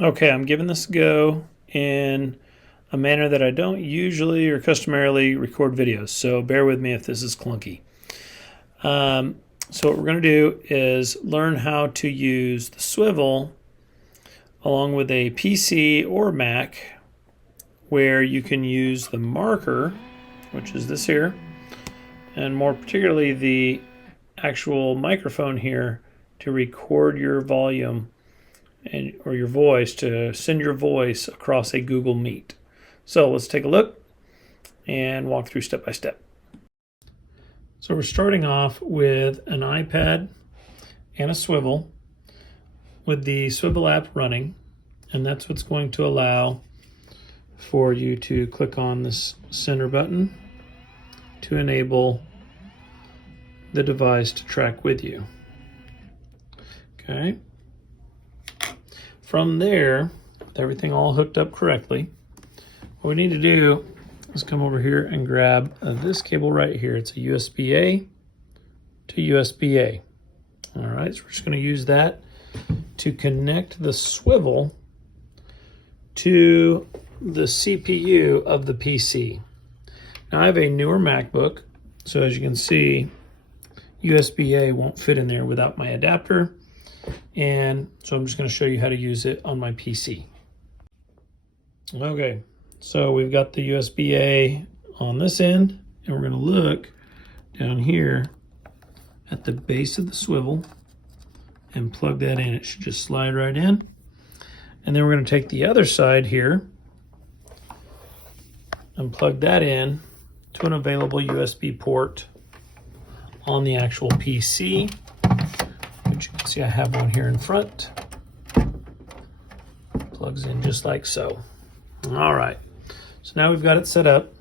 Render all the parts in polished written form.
Okay, I'm giving this a go in a manner that I don't usually or customarily record videos, so bear with me if this is clunky. So what we're going to do is learn how to use the Swivl along with a PC or Mac, where you can use the marker, which is this here, and more particularly the actual microphone here to record your volume or your voice, to send your voice across a Google Meet. So let's take a look and walk through step by step. So we're starting off with an iPad and a Swivl with the Swivl app running, and that's what's going to allow for you to click on this center button to enable the device to track with you. Okay. From there, with everything all hooked up correctly, what we need to do is come over here and grab this cable right here. It's a USB-A to USB-A. All right, so we're just going to use that to connect the Swivl to the CPU of the PC. Now I have a newer MacBook, so as you can see, USB-A won't fit in there without my adapter. And so I'm just going to show you how to use it on my PC. Okay, so we've got the USB-A on this end, and we're going to look down here at the base of the Swivl and plug that in. It should just slide right in. And then we're going to take the other side here and plug that in to an available USB port on the actual PC. Which you can see I have one here in front. Plugs in just like so. All right, so now we've got it set up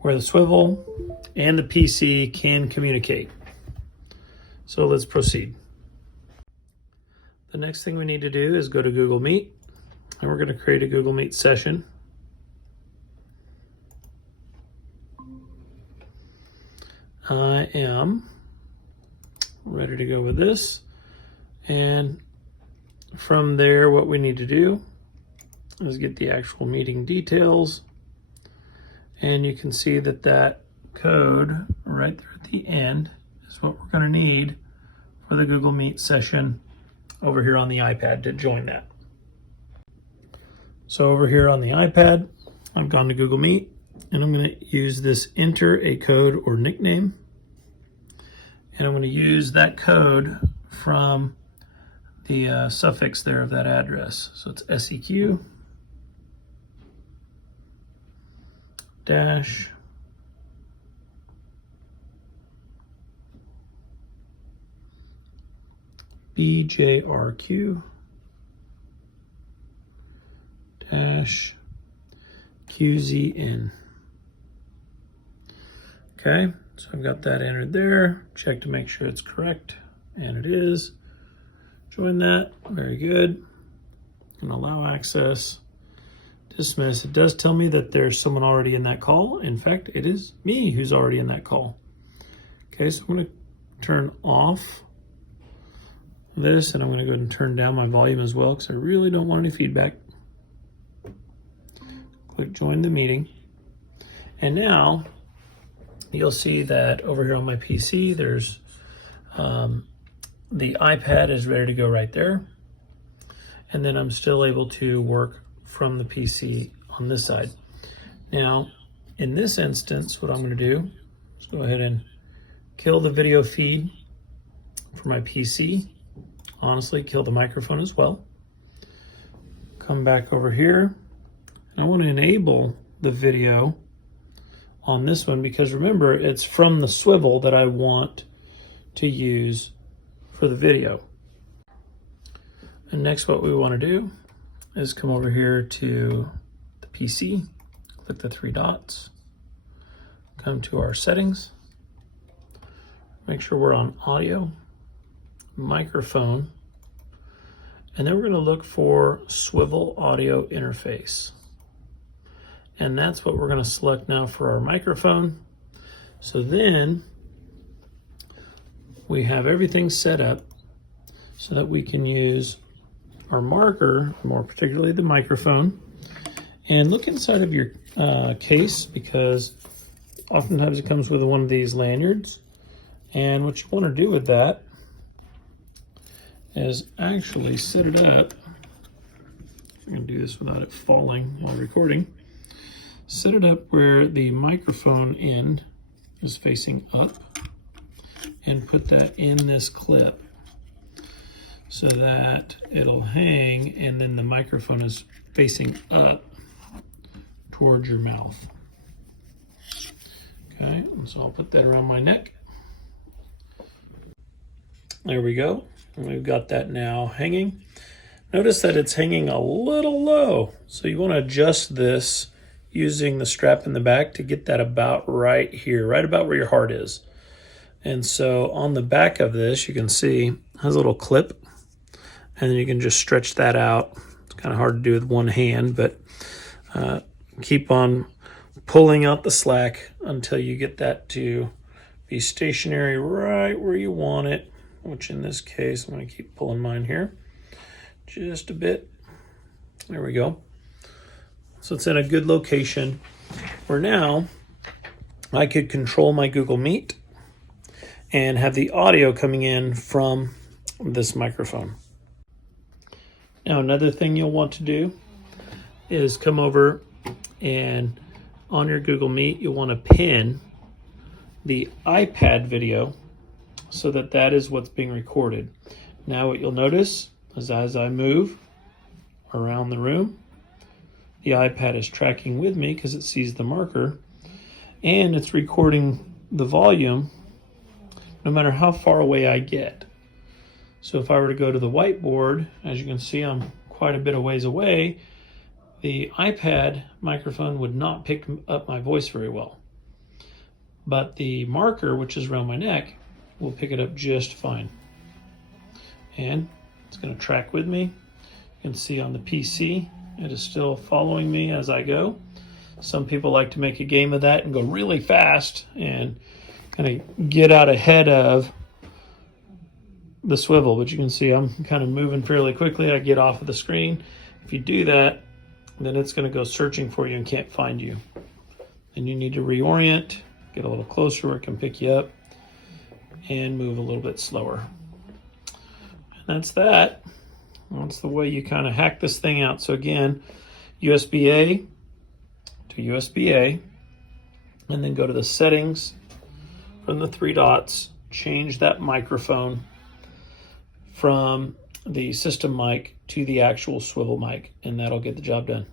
where the Swivl and the PC can communicate. So let's proceed. The next thing we need to do is go to Google Meet, and we're going to create a Google Meet session. I am ready to go with this. And from there, what we need to do is get the actual meeting details. And you can see that that code right there at the end is what we're going to need for the Google Meet session over here on the iPad to join that. So over here on the iPad, I've gone to Google Meet, and I'm going to use this enter a code or nickname. And I'm going to use that code from the suffix there of that address. So it's SEQ dash BJRQ dash QZN. Okay, so I've got that entered there. Check to make sure it's correct, and it is. Join that, very good. And allow access, dismiss. It does tell me that there's someone already in that call. In fact, it is me who's already in that call. Okay, so I'm gonna turn off this, and I'm gonna go ahead and turn down my volume as well, because I really don't want any feedback. Click join the meeting. And now you'll see that over here on my PC, there's the iPad is ready to go right there. And then I'm still able to work from the PC on this side. Now, in this instance, what I'm going to do is go ahead and kill the video feed for my PC. Honestly, kill the microphone as well. Come back over here. And I want to enable the video on this one, because remember, it's from the Swivl that I want to use for the video. And next, what we want to do is come over here to the PC, click the three dots, come to our settings, make sure we're on audio, microphone, and then we're going to look for Swivl audio interface. And that's what we're going to select now for our microphone. So then we have everything set up so that we can use our marker, more particularly the microphone, and look inside of your case, because oftentimes it comes with one of these lanyards. And what you want to do with that is actually set it up. I'm going to do this without it falling while recording. Set it up where the microphone end is facing up, and put that in this clip so that it'll hang, and then the microphone is facing up towards your mouth. Okay, and so I'll put that around my neck. There we go. And we've got that now hanging. Notice that it's hanging a little low, so you want to adjust this using the strap in the back to get that about right here, right about where your heart is. And so on the back of this, you can see it has a little clip, and then you can just stretch that out. It's kind of hard to do with one hand, but keep on pulling out the slack until you get that to be stationary right where you want it, which in this case, I'm going to keep pulling mine here just a bit. There we go. So it's in a good location where now I could control my Google Meet and have the audio coming in from this microphone. Now, another thing you'll want to do is come over, and on your Google Meet, you'll want to pin the iPad video so that that is what's being recorded. Now, what you'll notice is as I move around the room, the iPad is tracking with me because it sees the marker, and it's recording the volume no matter how far away I get. So if I were to go to the whiteboard, as you can see, I'm quite a bit of ways away, the iPad microphone would not pick up my voice very well. But the marker, which is around my neck, will pick it up just fine. And it's going to track with me. You can see on the PC, it is still following me as I go. Some people like to make a game of that and go really fast and kind of get out ahead of the Swivl, but you can see I'm kind of moving fairly quickly. I get off of the screen. If you do that, then it's going to go searching for you and can't find you. And you need to reorient, get a little closer where it can pick you up, and move a little bit slower. And that's that. That's the way you kind of hack this thing out. So again, USB-A to USB-A, and then go to the settings from the three dots, change that microphone from the system mic to the actual Swivl mic, and that'll get the job done.